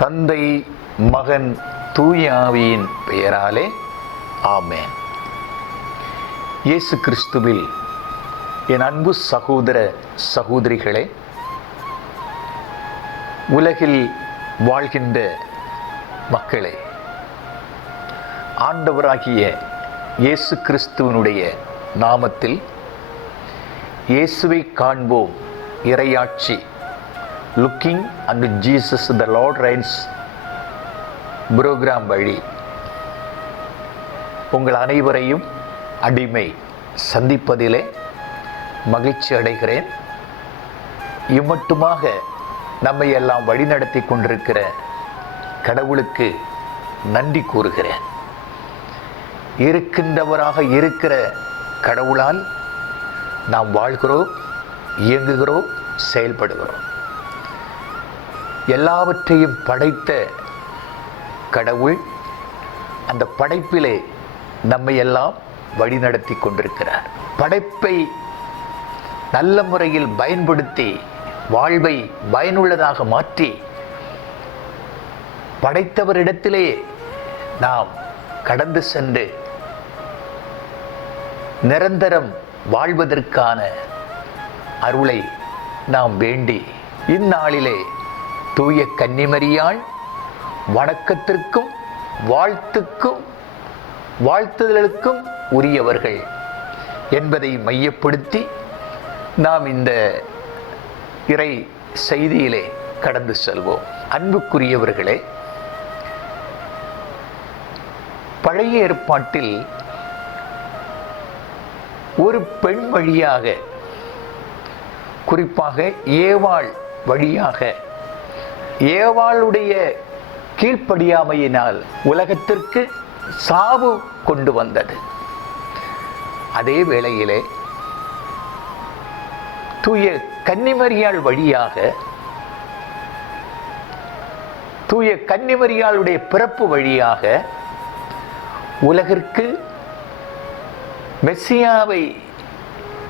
தந்தை, மகன், தூய ஆவியின் பெயராலே ஆமென். இயேசு கிறிஸ்துவில் என் அன்பு சகோதர சகோதரிகளே, உலகில் வாழ்கின்ற மக்களே, ஆண்டவராகிய இயேசு கிறிஸ்துவனுடைய நாமத்தில் இயேசுவை காண்போம் இறையாட்சி, looking and Jesus the Lord Reigns program வழி உங்கள் அனைவரையும் அடிமை சந்திப்பதிலே மகிழ்ச்சி அடைகிறேன். இம்மட்டுமாக நம்மை எல்லாம் வழிநடத்தி கொண்டிருக்கிற கடவுளுக்கு நன்றி கூறுகிறேன். இருக்கின்றவராக இருக்கிற கடவுளால் நாம் வாழ்கிறோம், இயங்குகிறோம், செயல்படுகிறோம். எல்லாவற்றையும் படைத்த கடவுள் அந்த படைப்பிலே நம்மை எல்லாம் வழிநடத்தி கொண்டிருக்கிறார். படைப்பை நல்ல முறையில் பயன்படுத்தி வாழ்வை பயனுள்ளதாக மாற்றி படைத்தவரிடத்திலே நாம் கடந்து சென்று நிரந்தரம் வாழ்வதற்கான அருளை நாம் வேண்டி இந்நாளிலே தூய கன்னிமரியாள் வணக்கத்திற்கும் வாழ்த்துக்கும் வாழ்த்துதலுக்கும் உரியவர்கள் என்பதை மையப்படுத்தி நாம் இந்த இறை செய்தியிலே கடந்து செல்வோம். அன்புக்குரியவர்களே, பழைய ஏற்பாட்டில் ஒரு பெண் வழியாக, குறிப்பாக ஏவாள் வழியாக, ஏவாளுடைய கீழ்ப்படியாமையினால் உலகத்திற்கு சாவு கொண்டு வந்தது. அதே வேளையிலே தூய கன்னிமரியாள் வழியாக, தூய கன்னிமரியாளுடைய பிறப்பு வழியாக உலகிற்கு மெசியாவை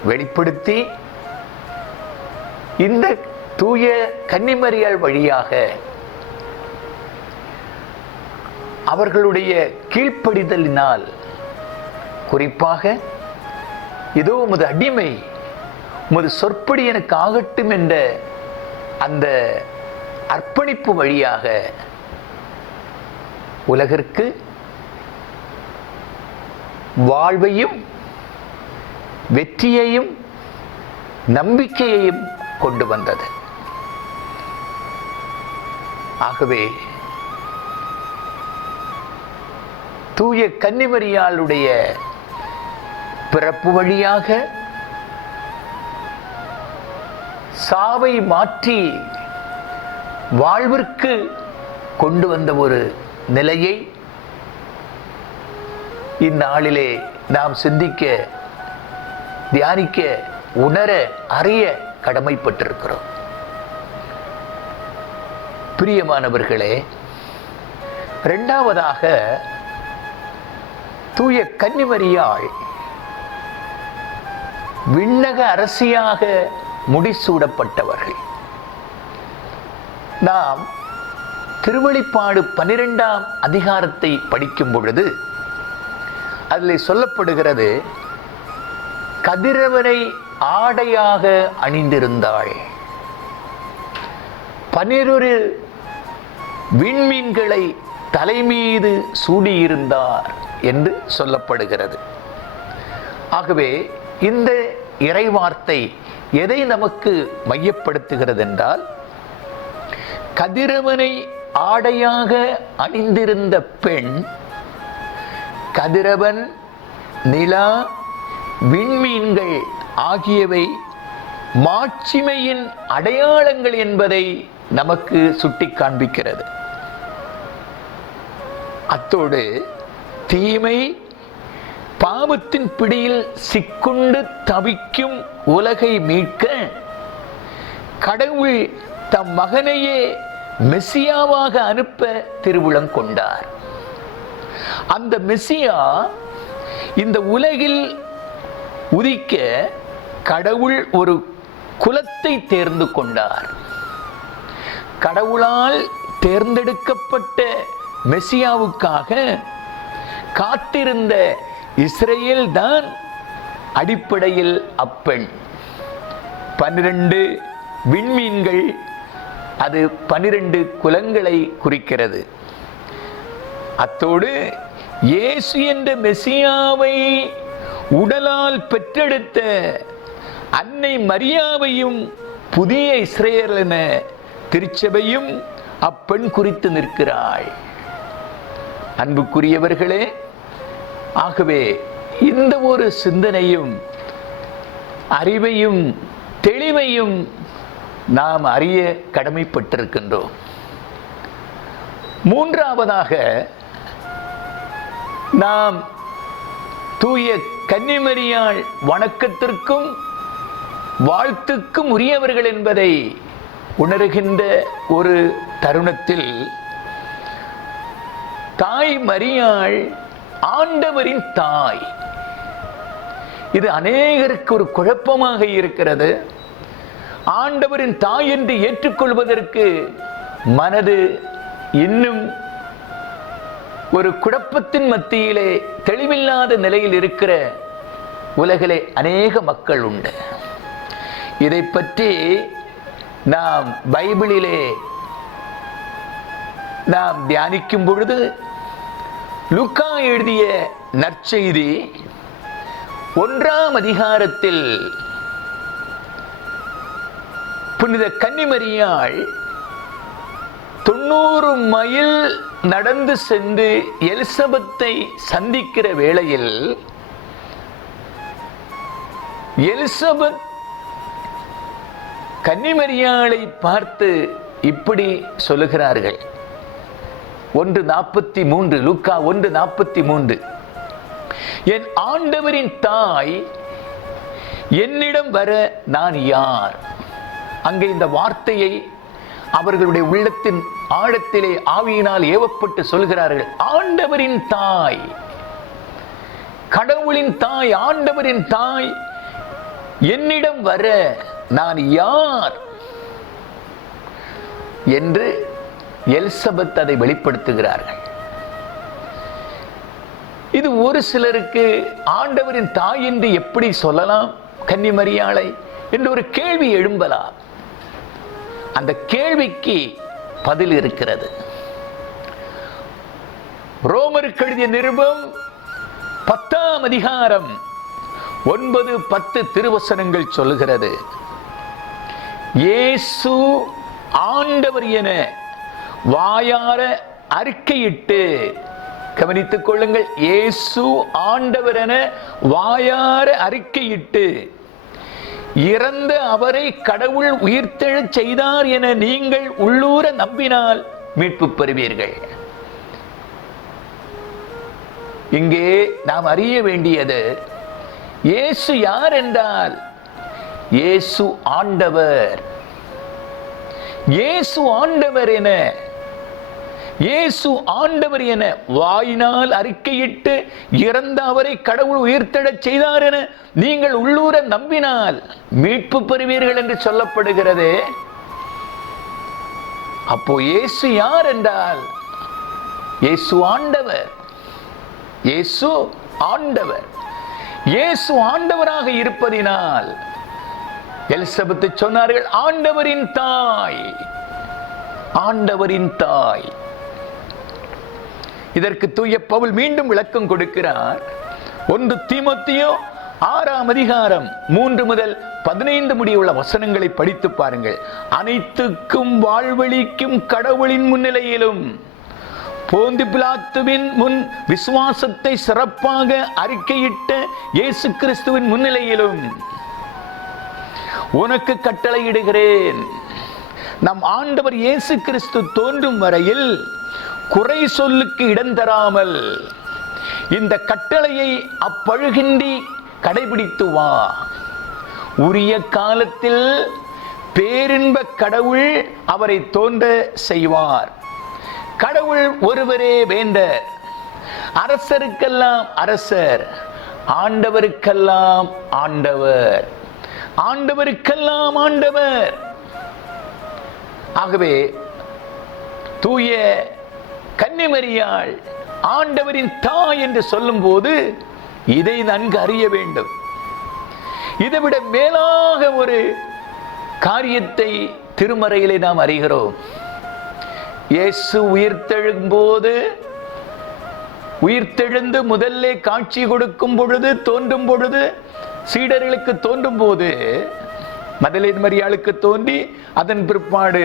வெளிப்படுத்தி இந்த தூய கன்னிமரியாள் வழியாக அவர்களுடைய கீழ்ப்படிதலினால், குறிப்பாக இதோ உமது அடிமை, உமது சொற்படி எனக்கு ஆகட்டும் என்ற அந்த அர்ப்பணிப்பு வழியாக உலகிற்கு வாழ்வையும் வெற்றியையும் நம்பிக்கையையும் கொண்டு வந்தது. ஆகவே தூய கன்னிமரியாளுடைய பிறப்பு வழியாக சாவை மாற்றி வாழ்விற்கு கொண்டு வந்த ஒரு நிலையை இந்நாளிலே நாம் சிந்திக்க, தியானிக்க, உணர, அறிய கடமைப்பட்டிருக்கிறோம். பிரியமானவர்களே, இரண்டாவதாக தூய கன்னிமரியாள் விண்ணக அரசியாக முடிசூடப்பட்டவர்கள். நாம் திருவெளிப்பாடு 12ஆம் அதிகாரத்தை படிக்கும் பொழுது அதில் சொல்லப்படுகிறது, கதிரவனை ஆடையாக அணிந்திருந்தாள், 12 விண்மீன்களை தலைமீது சூடியிருந்தார் என்று சொல்லப்படுகிறது. ஆகவே இந்த இறைவார்த்தை எதை நமக்கு மையப்படுத்துகிறது என்றால், கதிரவனை ஆடையாக அணிந்திருந்த பெண் கதிரவன், நிலா, விண்மீன்கள் ஆகியவை மாட்சிமையின் அடையாளங்கள் என்பதை நமக்கு சுட்டி காண்பிக்கிறது. அத்தோடு தீமை பாவத்தின் பிடியில் சிக்குண்டு தவிக்கும் உலகை மீட்க கடவுள் தம் மகனையே மெசியாவாக அனுப்ப திருவுளம் கொண்டார். அந்த மெசியா இந்த உலகில் உதிக்க கடவுள் ஒரு குலத்தை தேர்ந்து கொண்டார். கடவுளால் தேர்ந்தெடுக்கப்பட்ட மெசியாவுக்காக காத்திருந்த இஸ்ரேல் தான் அடிப்படையில் அப்பெண். 12 விண்மீன்கள், அது 12 குலங்களை குறிக்கிறது. அத்தோடு இயேசு என்ற மெசியாவை உடலால் பெற்றெடுத்த அன்னை மரியாவையும் புதிய இஸ்ரேல் என திருச்சபையும் அப்பெண் குறித்து நிற்கிறாள். அன்புக்குரியவர்களே, ஆகவே இந்த ஒரு சிந்தனையும் அறிவையும் தெளிவையும் நாம் அறிய கடமைப்பட்டிருக்கின்றோம். மூன்றாவதாக, நாம் தூய கன்னிமரியாள் வணக்கத்திற்கும் வாழ்த்துக்கும் உரியவர்கள் என்பதை உணர்கின்ற ஒரு தருணத்தில், தாய் மரியாள் ஆண்டவரின் தாய். இது அநேகருக்கு ஒரு குழப்பமாக இருக்கிறது. ஆண்டவரின் தாய் என்று ஏற்றுக்கொள்வதற்கு மனது இன்னும் ஒரு குழப்பத்தின் மத்தியிலே தெளிவில்லாத நிலையில் இருக்கிற உலகிலே அநேக மக்கள் உண்டு. இதை பற்றி நாம் பைபிளிலே நாம் தியானிக்கும் பொழுது, லூக்கா எழுதிய நற்செய்தி 1ஆம் அதிகாரத்தில் புனித கன்னிமரியாள் 90 மைல் நடந்து சென்று எலிசபெத்தை சந்திக்கிற வேளையில், எலிசபெத் கன்னிமரியாளை பார்த்து இப்படி சொல்லுகிறார்கள். 1:43, லூக்கா 1:43, என் ஆண்டவரின் தாய் என்னிடம் வர நான் யார்? அங்கே இந்த வார்த்தையை அவர்களுடைய உள்ளத்தின் ஆழத்திலே ஆவியினால் ஏவப்பட்டு சொல்கிறார்கள். ஆண்டவரின் தாய், கடவுளின் தாய், ஆண்டவரின் தாய் என்னிடம் வர நான் யார் என்று எலிசபெத் அதை வெளிப்படுத்துகிறார்கள். இது ஒரு சிலருக்கு ஆண்டவரின் தாய் என்று எப்படி சொல்லலாம் கன்னிமரியாளை என்று ஒரு கேள்வி எழும்பலாம். அந்த கேள்விக்கு பதில் இருக்கிறது. ரோமருக்கு எழுதிய நிருபம் 10ஆம் அதிகாரம் 9-10 திருவசனங்கள் சொல்லுகிறது. இயேசு ஆண்டவர் என வாயார அறிக்கையிட்டு, கவனித்துக் கொள்ளுங்கள், இயேசு ஆண்டவர் என வாயார அறிக்கையிட்டு இறந்த அவரை கடவுள் உயிர்த்தெழச் செய்தார் என நீங்கள் உள்ளூர நம்பினால் மீட்பு பெறுவீர்கள். இங்கே நாம் அறிய வேண்டியது, இயேசு யார் என்றால் இயேசு ஆண்டவர். இயேசு ஆண்டவர் என, இயேசு ஆண்டவர் என வாயினால் அறிக்கையிட்டு இறந்த அவரை கடவுள் உயிர்த்தெழச் செய்தார் என நீங்கள் உள்ளூர நம்பினால் மீட்பு பெறுவீர்கள் என்று சொல்லப்படுகிறது. அப்போ இயேசு யார் என்றால் இயேசு ஆண்டவர். இயேசு ஆண்டவர். இயேசு ஆண்டவராக இருப்பதினால் எலிசபெத் சொன்னார்கள், ஆண்டவரின் தாய், ஆண்டவரின் தாய். இதற்கு தூய பவுல் மீண்டும் விளக்கம் கொடுக்கிறார். 1 தீமோத்தேயு 6ஆம் அதிகாரம் 3 முதல் 15 முடியுள்ள வசனங்களை படித்து பாருங்கள். அனைத்துக்கும் வாழ்வளிக்கும் கடவுளின் முன்னிலையிலும் போந்து பிலாத்துவின் முன் விசுவாசத்தை சிறப்பாக அறிக்கையிட்ட இயேசு கிறிஸ்துவின் முன்னிலையிலும் உனக்கு கட்டளையிடுகிறேன். நம் ஆண்டவர் இயேசு கிறிஸ்து தோன்றும் வரையில் குறை சொல்லுக்கு இடம் தராமல் இந்த கட்டளையை அப்பழுகின்றி கடைபிடித்து வா. உரிய காலத்தில் பேரின்ப கடவுள் அவரை தோன்ற செய்வார். கடவுள் ஒருவரே வேண்டர். அரசருக்கெல்லாம் அரசர், ஆண்டவருக்கெல்லாம் ஆண்டவர், ஆண்டவருக்கெல்லாம் ஆண்டவர். ஆகவே தூய கன்னிமரியாள் ஆண்டவரின் தாய் என்று சொல்லும் போது இதை நன்கு அறிய வேண்டும். இதைவிட மேலாக ஒரு காரியத்தை திருமறையிலே நாம் அறிகிறோம். இயேசு உயிர்த்தெழுந்து முதல்ல காட்சி கொடுக்கும் பொழுது, தோன்றும் பொழுது, சீடர்களுக்கு தோன்றும் போது, மதலேன் மரியாளுக்கு தோன்றி அதன் பிற்பாடு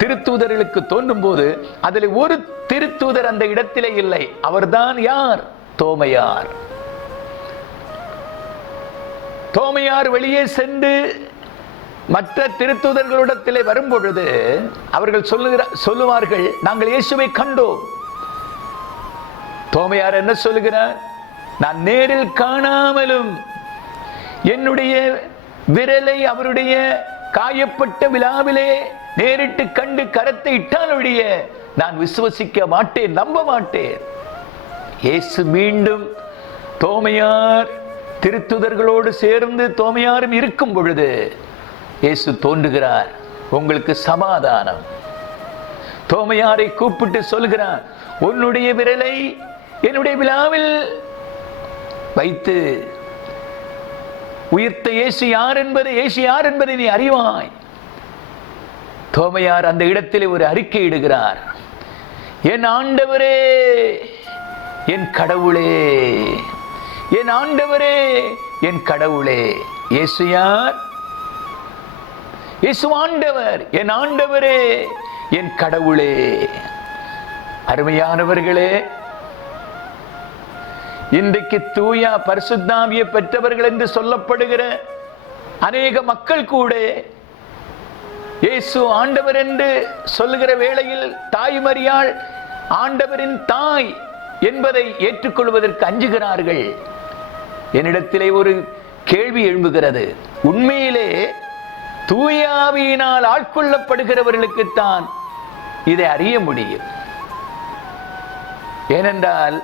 திருத்தூதர்களுக்கு தோன்றும் போது அதில் ஒரு திருத்தூதர் அந்த இடத்திலே இல்லை. அவர்தான் யார்? தோமையார். தோமையார் வெளியே சென்று மற்ற திருத்தூதர்களிடத்திலே வரும் பொழுது அவர்கள் சொல்லுவார்கள், நாங்கள் இயேசுவை கண்டோம். தோமையார் என்ன சொல்லுகிறார்? நான் நேரில் காணாமலும் என்னுடைய விரலை அவருடைய காயப்பட்ட விழாவிலே நேரிட்டு கண்டு கரத்தை இட்டால் ஒழிய நான் விசுவசிக்க மாட்டேன், நம்ப மாட்டேன். இயேசு மீண்டும் தோமையார் திருத்துதர்களோடு சேர்ந்து தோமையாரும் இருக்கும் பொழுது இயேசு தோன்றுகிறார், உங்களுக்கு சமாதானம். தோமையாரை கூப்பிட்டு சொல்கிறார், உன்னுடைய விரலை என்னுடைய விழாவில் வைத்து உயிர்த்த இயேசு யார் என்பதை நீ அறிவாய். தோமையார் அந்த இடத்திலே ஒரு அறிக்கை இடுகிறார், என் ஆண்டவரே, என் கடவுளே, என் ஆண்டவரே, என் கடவுளே. இயேசு யார்? இயேசு ஆண்டவர். என் ஆண்டவரே, என் கடவுளே. அருமையானவர்களே, இன்றைக்கு தூய பரிசுத்தாவியை பெற்றவர்கள் என்று சொல்லப்படுகிற அநேக மக்கள் கூட இயேசு ஆண்டவர் என்று சொல்லுகிற வேளையில் தாய் மரியாள் ஆண்டவரின் தாய் என்பதை ஏற்றுக்கொள்வதற்கு அஞ்சுகிறார்கள். என்னிடத்திலே ஒரு கேள்வி எழும்புகிறது. உண்மையிலே தூயாவியினால் ஆட்கொள்ளப்படுகிறவர்களுக்குத்தான் இதை அறிய முடியும். ஏனென்றால்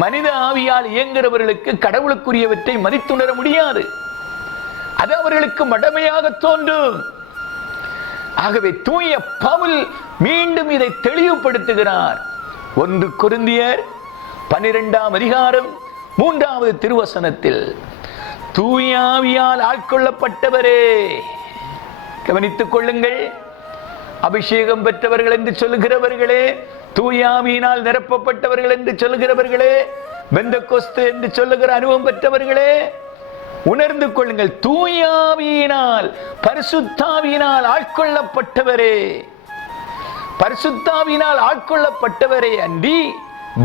மனித ஆவியால் இயங்குகிறவர்களுக்கு கடவுளுக்குரியவற்றை மதித்துணர முடியாது. அது அவர்களுக்கு மடமையாக தோன்றும். ஆகவே தூய பவுல் மீண்டும் இதை தெளிவுபடுத்துகிறார். 1 கொரிந்தியர் 12ஆம் அதிகாரம் 3வது திருவசனத்தில், தூய ஆவியால் ஆட்கொள்ளப்பட்டவரே, கவனித்துக் கொள்ளுங்கள், அபிஷேகம் பெற்றவர்கள் என்று சொல்லுகிறவர்களே, தூய ஆவியினால் நிரப்பப்பட்டவர்கள் என்று சொல்லுகிறவர்களே, பெந்தெகோஸ்து என்று சொல்லுகிற அனுபவம் பெற்றவர்களே, உணர்ந்து கொள்ளுங்கள், தூய ஆவியினால் பரிசுத்தாவியினால் ஆட்கொள்ளப்பட்டவரே, பரிசுத்தாவியினால் ஆட்கொள்ளப்பட்டவரே அன்றி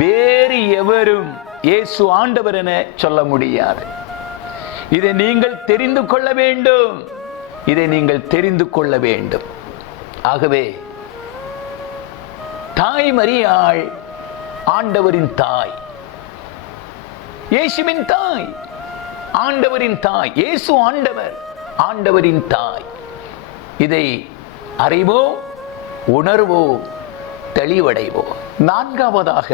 வேறு எவரும் இயேசு ஆண்டவர் என சொல்ல முடியாது. இதை நீங்கள் தெரிந்து கொள்ள வேண்டும். இதை நீங்கள் தெரிந்து கொள்ள வேண்டும். ஆகவே தாய் மரியாள் ஆண்டவரின் தாய், இயேசுவின் தாய், ஆண்டவரின் தாய். இயேசு ஆண்டவர், ஆண்டவரின் தாய். இதை அறிவோம், உணர்வோம், தெளிவடைவோம். 4வதாக,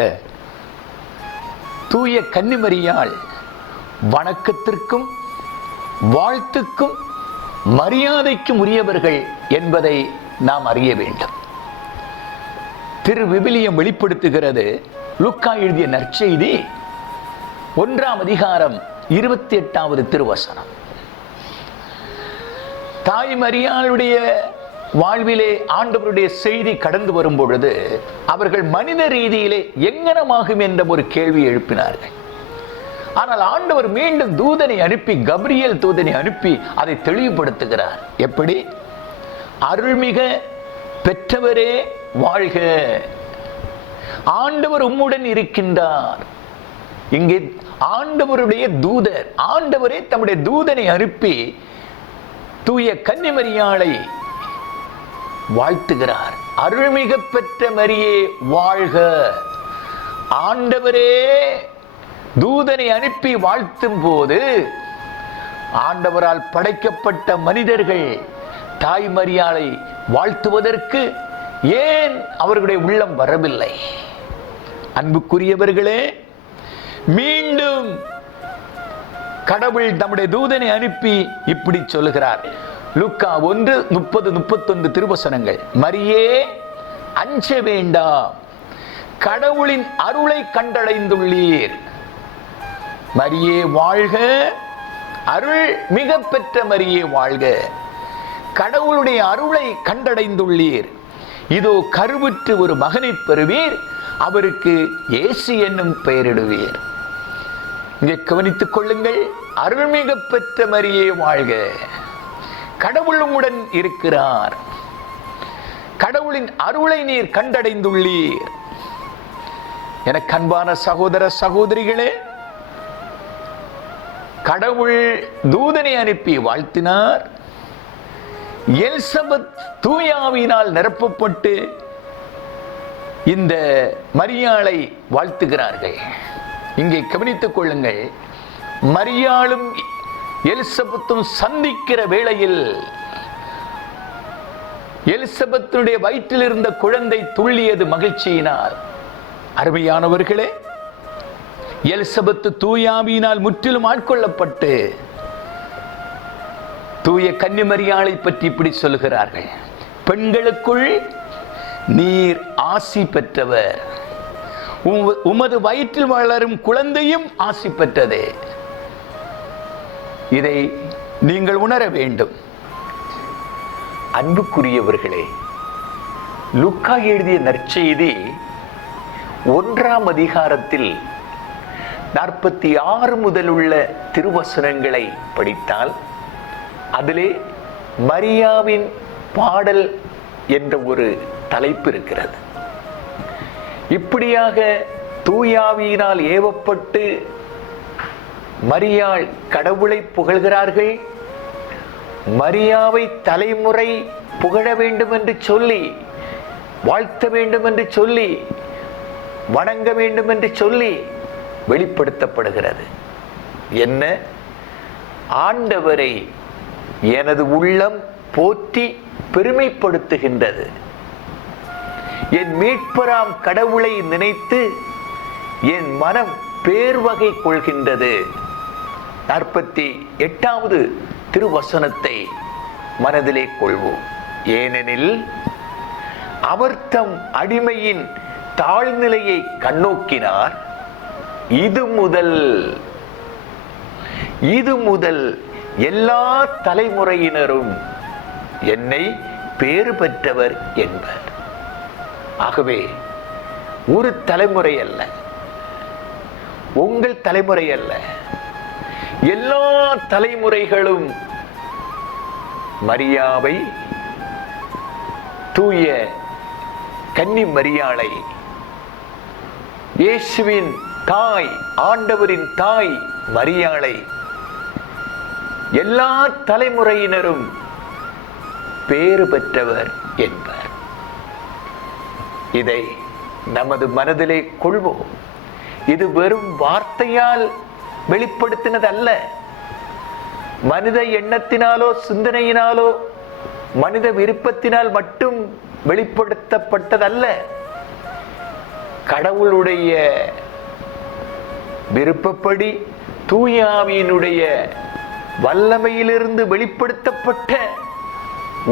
தூய கன்னிமரியாள் வணக்கத்திற்கும் வாழ்த்துக்கும் மரியாதைக்கும் உரியவர்கள் என்பதை நாம் அறிய வேண்டும். திரு விவிலியம் வெளிப்படுத்துகிறது. லூக்கா எழுதிய நற்செய்தி 1ஆம் அதிகாரம் 28வது திருவசனம். தாய் மரியாளுடைய வாழ்விலே ஆண்டவருடைய செய்தி கடந்து வரும் பொழுது அவர்கள் மனித ரீதியிலே எங்கனமாகும் என்ற ஒரு கேள்வி எழுப்பினார்கள். ஆனால் ஆண்டவர் மீண்டும் தூதனை அனுப்பி, கபிரியேல் தூதனை அனுப்பி அதை தெளிவுபடுத்துகிறார். எப்படி? அருள்மிக பெற்றவரே வாழ்க, ஆண்டவர் உம்முடன் இருக்கின்றார். இங்கே ஆண்டவருடைய தூதர், ஆண்டவரே தம்முடைய தூதனை அனுப்பி தூய கன்னிமரியாளை வாழ்த்துகிறார். அருள்மிக பெற்ற மரியே வாழ்க. ஆண்டவரே தூதனை அனுப்பி வாழ்த்தும் போது ஆண்டவரால் படைக்கப்பட்ட மனிதர்கள் தாய் மரியாளை வாழ்த்துவதற்கு ஏன் அவர்களுடைய உள்ளம் வரவில்லை? அன்புக்குரியவர்களே, மீண்டும் கடவுள் தம்முடைய தூதனை அனுப்பி இப்படி சொல்லுகிறார். லூக்கா 1:30-31 திருவசனங்கள். மரியே அஞ்ச வேண்டாம், கடவுளின் அருளை கண்டடைந்துள்ளீர். மரியே வாழ்க, அருள் மிக பெற்ற மரியே வாழ்க, கடவுளுடைய அருளை கண்டடைந்துள்ளீர். இதோ கருவுற்று ஒரு மகனை பெறுவீர், அவருக்கு இயேசு என்னும் பெயரிடுவீர். இங்கே கவனித்துக் கொள்ளுங்கள். அருள்மிக பெற்ற மரியே வாழ்க, கடவுளுடன் இருக்கிறார், கடவுளின் அருளை நீர் கண்டடைந்துள்ளீர். எனக்கு அன்பான சகோதர சகோதரிகளே, கடவுள் தூதனை அனுப்பி வாழ்த்தினார். எலிசபெத் தூயாவினால் நிரப்பப்பட்டு இந்த மரியாளை வாழ்த்துகிறார்கள். இங்கே கவனித்துக் கொள்ளுங்கள். மரியாளும் எலிசபெத்தும் சந்திக்கிற வேளையில் எலிசபெத்துடைய வயிற்றில் இருந்த குழந்தை துள்ளியது மகிழ்ச்சியினால். அருமையானவர்களே, எலிசபெத்து தூயாவியினால் முற்றிலும் ஆட்கொள்ளப்பட்டு தூய கன்னிமரியாளை பற்றி இப்படி சொல்லுகிறார்கள்: பெண்களுக்குள் நீர் ஆசி பெற்றவர், உமது வயிற்றில் வளரும் குழந்தையும் ஆசி பெற்றதே. இதை நீங்கள் உணர வேண்டும். அன்புக்குரியவர்களே, லூக்கா எழுதிய நற்செய்தி 1ஆம் அதிகாரத்தில் 46 முதல் உள்ள திருவசனங்களை படித்தால் அதிலே மரியாவின் பாடல் என்ற ஒரு தலைப்பு இருக்கிறது. இப்படியாக தூயாவியினால் ஏவப்பட்டு மரியாள் கடவுளை புகழ்கிறார்கள். மரியாவை தலைமுறை புகழ வேண்டும் என்று சொல்லி, வாழ்த்த வேண்டும் என்று சொல்லி, வணங்க வேண்டும் என்று சொல்லி வெளிப்படுத்தப்படுகிறது. என்ன? ஆண்டவரை எனது உள்ளம் போற்றி பெருமைப்படுத்துகின்றது, என் மீட்பராம் கடவுளை நினைத்து என் மனம் பேர்வகை கொள்கின்றது. 48வது திருவசனத்தை மனதிலே கொள்வோம். ஏனெனில் அவர் தம் அடிமையின் தாழ்நிலையை கண்ணோக்கினார். இது முதல் எல்லா தலைமுறையினரும் என்னை பேறு பெற்றவர் என்பர். ஆகவே ஒரு தலைமுறை அல்ல, உங்கள் தலைமுறை அல்ல, எல்லா தலைமுறைகளும் மரியாவை, தூய கன்னி மரியாளை, இயேசுவின் தாய், ஆண்டவரின் தாய் மரியாளை எல்லா தலைமுறையினரும் பேறு பெற்றவர் என்பர். இதை நமது மனதிலே கொள்வோம். இது வெறும் வார்த்தையால் வெளிப்படுத்தினதல்ல, மனித எண்ணத்தினாலோ சிந்தனையினாலோ மனித விருப்பத்தினால் மட்டும் வெளிப்படுத்தப்பட்டதல்ல. கடவுளுடைய விருப்பப்படி தூயாவியினுடைய வல்லமையிலிருந்து வெளிப்படுத்தப்பட்ட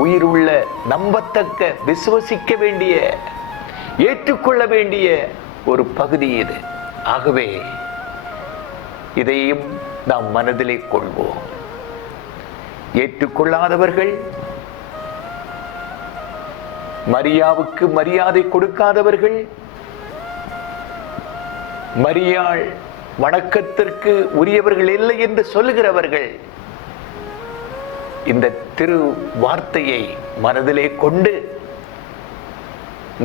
உயிருள்ள, நம்பத்தக்க, விசுவசிக்க வேண்டிய, ஏற்றுக்கொள்ள வேண்டிய ஒரு பகுதி இது. ஆகவே இதையும் நாம் மனதிலே கொள்வோம். ஏற்றுக்கொள்ளாதவர்கள், மரியாவுக்கு மரியாதை கொடுக்காதவர்கள், மரியாள் வணக்கத்திற்கு உரியவர்கள் இல்லை என்று சொல்லுகிறவர்கள் இந்த திரு வார்த்தையை மனதிலே கொண்டு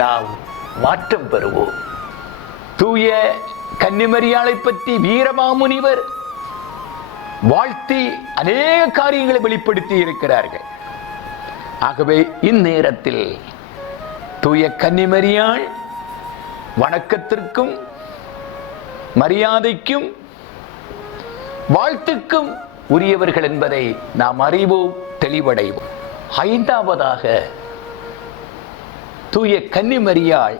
நாம் மாற்றம் பெறுவோம். தூய கன்னிமரியாளை பற்றி வீரமாமுனிவர் வாழ்த்தி அநேக காரியங்களை வெளிப்படுத்தி இருக்கிறார்கள். ஆகவே இந்நேரத்தில் தூய கன்னிமரியாள் வணக்கத்திற்கும் மரியாதைக்கும் வாழ்த்துக்கும் உரியவர்கள் என்பதை நாம் அறிவோம், தெளிவடைவோம். 5ஆவதாக தூய கன்னிமரியாள்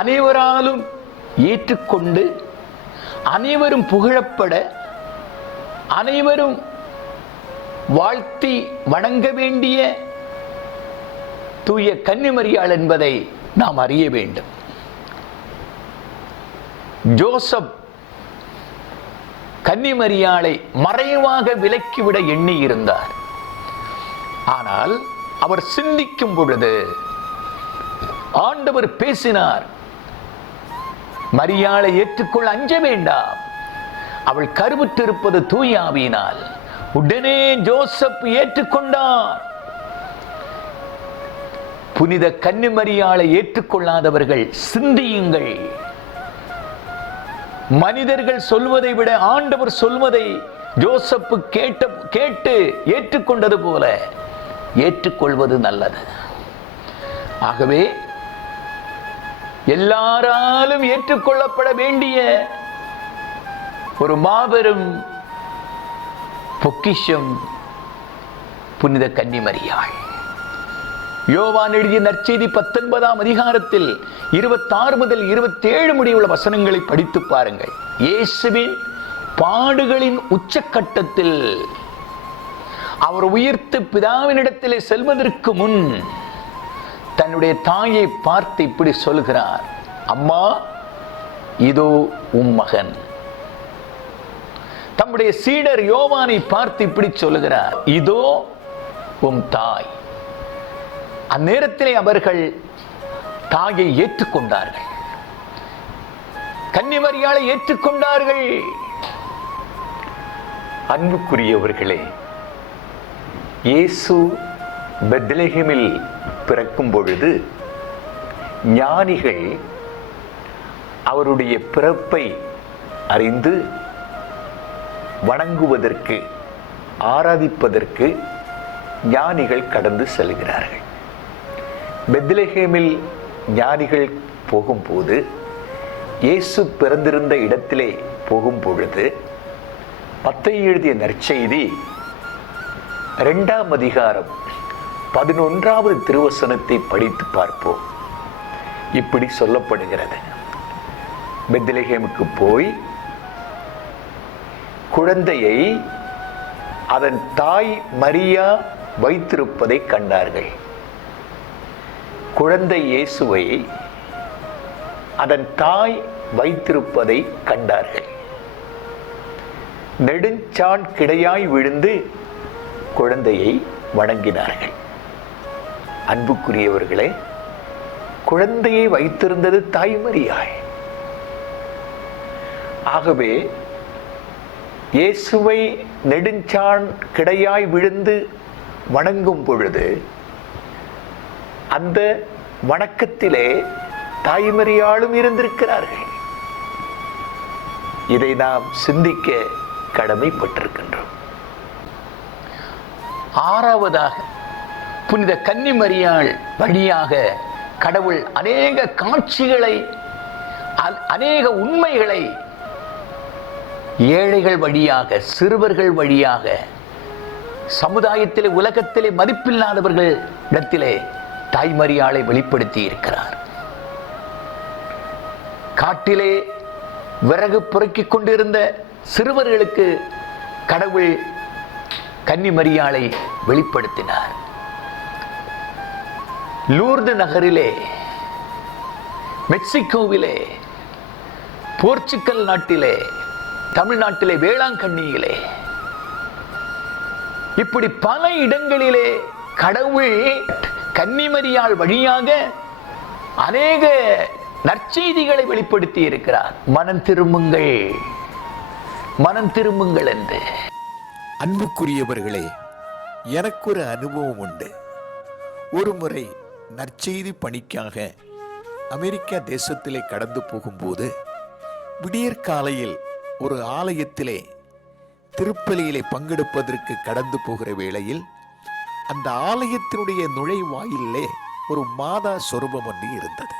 அனைவராலும் ஏற்றுக்கொண்டு, அனைவரும் புகழப்பட, அனைவரும் வாழ்த்தி வணங்க வேண்டிய தூய கன்னிமரியாள் என்பதை நாம் அறிய வேண்டும். ஜோசப் கன்னிமரியாளை மறைவாக விலக்கிவிட எண்ணி இருந்தார். ஆனால் அவர் சிந்திக்கும் பொழுது ஆண்டவர் பேசினார். மரியாளை ஏற்றுக்கொள்ள அஞ்ச வேண்டாம், அவள் கருவுற்றிருப்பது தூய ஆவியினால். உடனே ஜோசப் ஏற்றுக்கொண்டார். புனித கன்னிமரியாளை ஏற்றுக்கொள்ளாதவர்கள் சிந்தியுங்கள். மனிதர்கள் சொல்வதை விட ஆண்டவர் சொல்வதை ஜோசப் கேட்டு ஏற்றுக்கொண்டது போல ஏற்றுக்கொள்வது நல்லது. ஆகவே எல்லாராலும் ஏற்றுக்கொள்ளப்பட வேண்டிய ஒரு மாபெரும் பொக்கிஷம் புனித கன்னிமரியாள். யோவான் எழுதிய நற்செய்தி 19ஆம் அதிகாரத்தில் 26 முதல் 27 முடிவுள்ள வசனங்களை படித்து பாருங்கள். இயேசுவின் பாடுகளின் உச்சக்கட்டத்தில் அவர் உயிர்த்து பிதாவினிடத்திலே செல்வதற்கு முன் தன்னுடைய தாயை பார்த்து இப்படி சொல்கிறார், அம்மா இதோ உம் மகன். தம்முடைய சீடர் யோவானை பார்த்து இப்படி சொல்லுகிறார், இதோ உம் தாய். அந்நேரத்திலே அவர்கள் தாயை ஏற்றுக்கொண்டார்கள், கன்னிமரியாளை ஏற்றுக்கொண்டார்கள். அன்புக்குரியவர்களே, இயேசு பெத்லெகேமில் பிறக்கும் பொழுது ஞானிகள் அவருடைய பிறப்பை அறிந்து வணங்குவதற்கு, ஆராதிப்பதற்கு ஞானிகள் கடந்து செல்கிறார்கள். பெத்லெகேமில் ஞானிகள் போகும்போது, இயேசு பிறந்திருந்த இடத்திலே போகும் பொழுது, மத்தேயு எழுதிய நற்செய்தி 2ஆம் அதிகாரம் 11வது திருவசனத்தை படித்து பார்ப்போம். இப்படி சொல்லப்படுகிறது, பெத்லெகேமுக்கு போய் குழந்தையை அதன் தாய் மரியா வைத்திருப்பதை கண்டார்கள். குழந்தை இயேசுவை அதன் தாய் வைத்திருப்பதை கண்டார்கள். நெடுஞ்சான் கிடையாய் விழுந்து குழந்தையை வணங்கினார்கள். அன்புக்குரியவர்களே, குழந்தையை வைத்திருந்தது தாய் மரியாள். ஆகவே இயேசுவை நெடுஞ்சான் கிடையாய் விழுந்து வணங்கும் பொழுது அந்த வணக்கத்திலே தாய் மரியாளும் இருந்திருக்கிறார்கள். இதை நாம் சிந்திக்க கடமைப்பட்டிருக்கின்றோம். 6வதாக புனித கன்னிமரியாள் வழியாக கடவுள் அநேக காட்சிகளை, அநேக உண்மைகளை ஏழைகள் வழியாக, சிறுவர்கள் வழியாக, சமுதாயத்திலே, உலகத்திலே மதிப்பில்லாதவர்கள் இடத்திலே தாய்மரியாளை வெளிப்படுத்தி இருக்கிறார். காட்டிலே விறகு பொறுக்கிக் கொண்டிருந்த சிறுவர்களுக்கு கடவுள் கன்னிமரியாளை வெளிப்படுத்தினார். லூர்து நகரிலே, மெக்சிகோவிலே, போர்ச்சுகல் நாட்டிலே, தமிழ்நாட்டிலே வேளாங்கண்ணியிலே, இப்படி பல இடங்களிலே கடவுள் கன்னிமரியாள் வழியாக அநேக நற்செய்திகளை வெளிப்படுத்தி இருக்கிறார். மனம் திரும்புங்கள், மனம் திரும்புங்கள் என்று. அன்புக்குரியவர்களே, எனக்கு ஒரு அனுபவம் உண்டு. ஒரு முறை நற்செய்தி பணிக்காக அமெரிக்கா தேசத்திலே கடந்து போகும்போது, விடியற்காலையில் ஒரு ஆலயத்திலே திருப்பலியிலே பங்கெடுப்பதற்கு கடந்து போகிற வேளையில், அந்த ஆலயத்தினுடைய நுழைவாயிலே ஒரு மாதா சொரூபம் ஒன்று இருந்தது.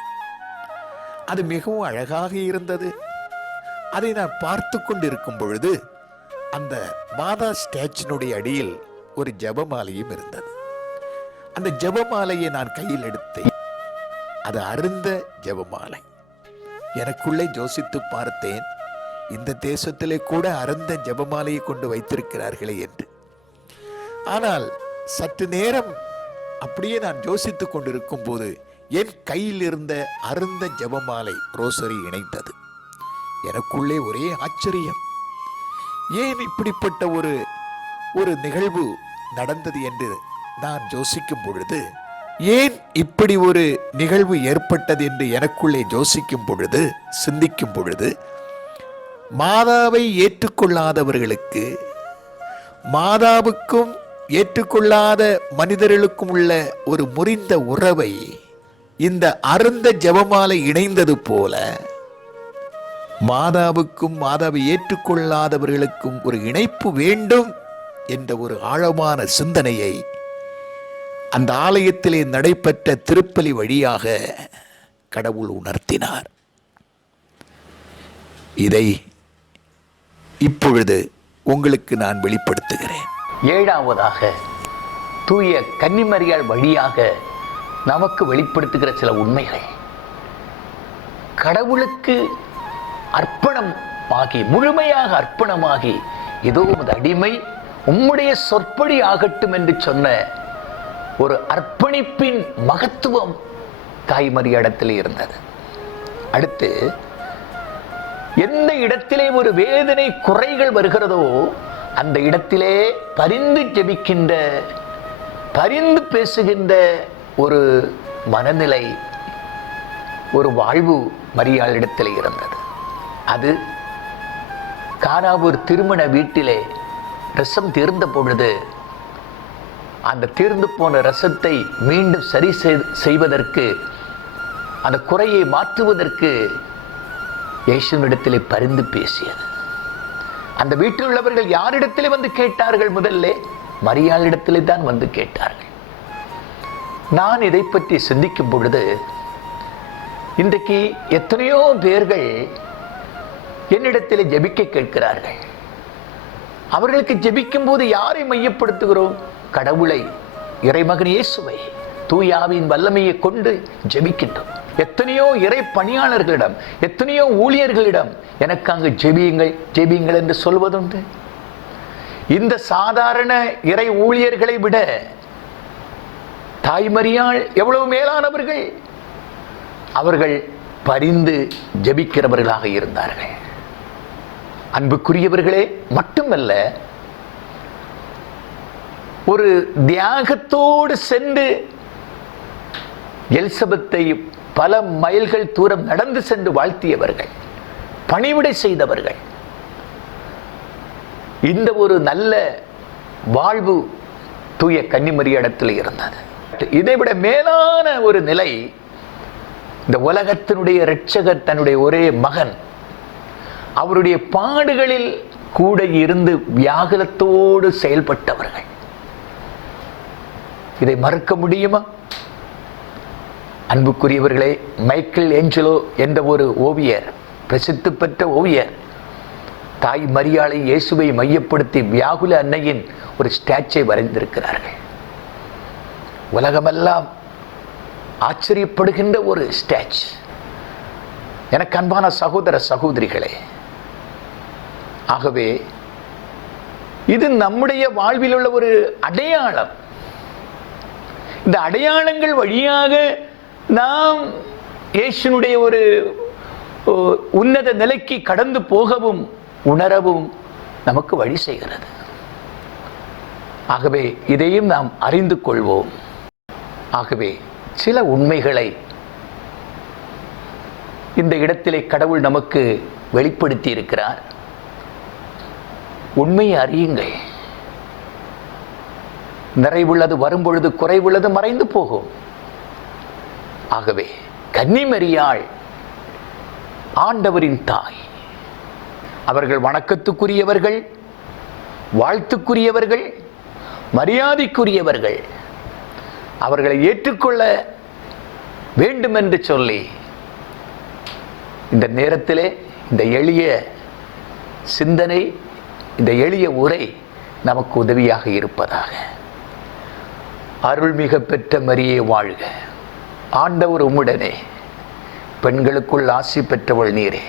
அது மிகவும் அழகாக இருந்தது. அதை நான் பார்த்து கொண்டிருக்கும் பொழுது, அந்த மாதா ஸ்டாச்சுனுடைய அடியில் ஒரு ஜெபமாலையும் இருந்தது. அந்த ஜெபமாலையை நான் கையில் எடுத்தேன். அது அருந்த ஜெபமாலை. எனக்குள்ளே யோசித்து பார்த்தேன், இந்த தேசத்திலே கூட அருந்த ஜெபமாலையை கொண்டு வைத்திருக்கிறார்களே என்று. ஆனால் சற்று நேரம் அப்படியே நான் யோசித்துக் கொண்டிருக்கும் போது என் கையில் இருந்த அருந்த ஜெபமாலை ரோசரி இணைந்தது. எனக்குள்ளே ஒரே ஆச்சரியம். ஏன் இப்படிப்பட்ட ஒரு நிகழ்வு நடந்தது என்று நான் யோசிக்கும் பொழுது, ஏன் இப்படி ஒரு நிகழ்வு ஏற்பட்டது என்று எனக்குள்ளே யோசிக்கும் பொழுது, சிந்திக்கும் பொழுது, மாதாவை ஏற்றுக்கொள்ளாதவர்களுக்கு, மாதாவுக்கும் ஏற்றுக்கொள்ளாத மனிதர்களுக்கும் உள்ள ஒரு முறிந்த உறவை இந்த அருந்த ஜெபமாலை இணைந்தது போல, மாதாவுக்கும் மாதாவை ஏற்றுக்கொள்ளாதவர்களுக்கும் ஒரு இணைப்பு வேண்டும் என்ற ஒரு ஆழமான சிந்தனையை அந்த ஆலயத்திலே நடைபெற்ற திருப்பலி வழியாக கடவுள் உணர்த்தினார். இதை இப்பொழுது உங்களுக்கு நான் வெளிப்படுத்துகிறேன். ஏழாவதாக, தூய கன்னிமரியாள் வழியாக நமக்கு வெளிப்படுத்துகிற சில உண்மைகள். கடவுளுக்கு அர்ப்பணமாகி, முழுமையாக அர்ப்பணமாகி, இதோ உமது அடிமை உம்முடைய சொற்படி ஆகட்டும் என்று சொன்ன ஒரு அர்ப்பணிப்பின் மகத்துவம் தாய்மரியாளிடத்தில் இருந்தது. அடுத்து, எந்த இடத்திலே ஒரு வேதனை குறைகள் வருகிறதோ அந்த இடத்திலே பரிந்து ஜெபிக்கின்ற, பரிந்து பேசுகின்ற ஒரு மனநிலை, ஒரு வாழ்வு மரியாளிடத்தில் இருந்தது. அது கானாவூர் திருமண வீட்டிலே ரசம் தீர்ந்த பொழுது அந்த தீர்ந்து போன ரசத்தை மீண்டும் சரி செய்வதற்கு, அந்த குறையை மாற்றுவதற்கு இயேசுவினிடத்திலே பரிந்து பேசியது. அந்த வீட்டில் உள்ளவர்கள் யாரிடத்திலே வந்து கேட்டார்கள்? முதல்ல மரியாளிடத்திலே தான் வந்து கேட்டார்கள். நான் இதை பற்றி சிந்திக்கும் பொழுது, இன்றைக்கு எத்தனையோ பேர்கள் என்னிடத்திலே ஜெபிக்க கேட்கிறார்கள். அவர்களுக்கு ஜெபிக்கும் போது யாரை மையப்படுத்துகிறோம்? கடவுளை, இறைமகன் இயேசுவை, தூயாவின் வல்லமையை கொண்டு ஜெபிக்கின்றோம். எத்தனையோ இறை பணியாளர்களிடம், எத்தனையோ ஊழியர்களிடம் எனக்கு அங்கு ஜெபியுங்கள் ஜெபியுங்கள் என்று சொல்வதுண்டு. இந்த சாதாரண இறை ஊழியர்களை விட தாய்மரியாள் எவ்வளவு மேலானவர்கள். அவர்கள் பரிந்து ஜெபிக்கிறவர்களாக இருந்தார்கள். அன்புக்குரியவர்களே, மட்டுமல்ல, ஒரு தியாகத்தோடு சென்று எலிசபெத்தை பல மைல்கள் தூரம் நடந்து சென்று வாழ்த்தியவர்கள், பணிவிடை செய்தவர்கள். இந்த ஒரு நல்ல வாழ்வு தூய கன்னிமரியாளிடத்தில் இருந்தது. இதைவிட மேலான ஒரு நிலை, இந்த உலகத்தினுடைய இரட்சகர் தன்னுடைய ஒரே மகன் அவருடைய பாடுகளில் கூட இருந்து வியாகுலத்தோடு செயல்பட்டவர்கள். இதை மறக்க முடியுமா? அன்புக்குரியவர்களே, மைக்கேல் ஏஞ்சலோ என்ற ஒரு ஓவியர், பிரசித்தி பெற்ற ஓவியர், தாய் மரியாளை இயேசுவை மையப்படுத்தி வியாகுல அன்னையின் ஒரு ஸ்டாச்சை வரைந்திருக்கிறார்கள். உலகமெல்லாம் ஆச்சரியப்படுகின்ற ஒரு ஸ்டாச். எனக்கு அன்பான சகோதர சகோதரிகளே, ஆகவே இது நம்முடைய வாழ்வில் உள்ள ஒரு அடையாளம். இந்த அடையாளங்கள் வழியாக நாம் இயேசுனுடைய ஒரு உன்னத நிலைக்கு கடந்து போகவும் உணரவும் நமக்கு வழி செய்கிறது. ஆகவே இதையும் நாம் அறிந்து கொள்வோம். ஆகவே சில உண்மைகளை இந்த இடத்திலே கடவுள் நமக்கு வெளிப்படுத்தி இருக்கிறார். உண்மையை அறியுங்கள். நிறைவுள்ளது வரும்பொழுது குறைவுள்ளது மறைந்து போகும். ஆகவே கன்னிமரியாள் ஆண்டவரின் தாய். அவர்கள் வணக்கத்துக்குரியவர்கள், வாழ்த்துக்குரியவர்கள், மரியாதைக்குரியவர்கள். அவர்களை ஏற்றுக்கொள்ள வேண்டும் என்று சொல்லி இந்த நேரத்திலே இந்த எளிய சிந்தனை, இந்த எளிய உரை நமக்கு உதவியாக இருப்பதாக. அருள்மிக பெற்ற மரியே வாழ்க, ஆண்டவர் உம்முடனே, பெண்களுக்குள் ஆசி பெற்றவள் நீரே,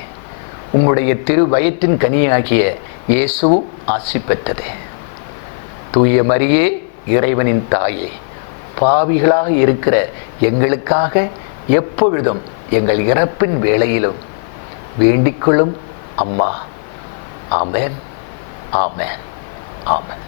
உம்முடைய திரு வயிற்றின் கனியாகிய இயேசுவும் ஆசி பெற்றதே. தூய மரியே, இறைவனின் தாயே, பாவிகளாக இருக்கிற எங்களுக்காக எப்பொழுதும் எங்கள் இறப்பின் வேளையிலும் வேண்டிக்கொள்ளும் அம்மா. ஆமென், ஆமென், ஆமென்.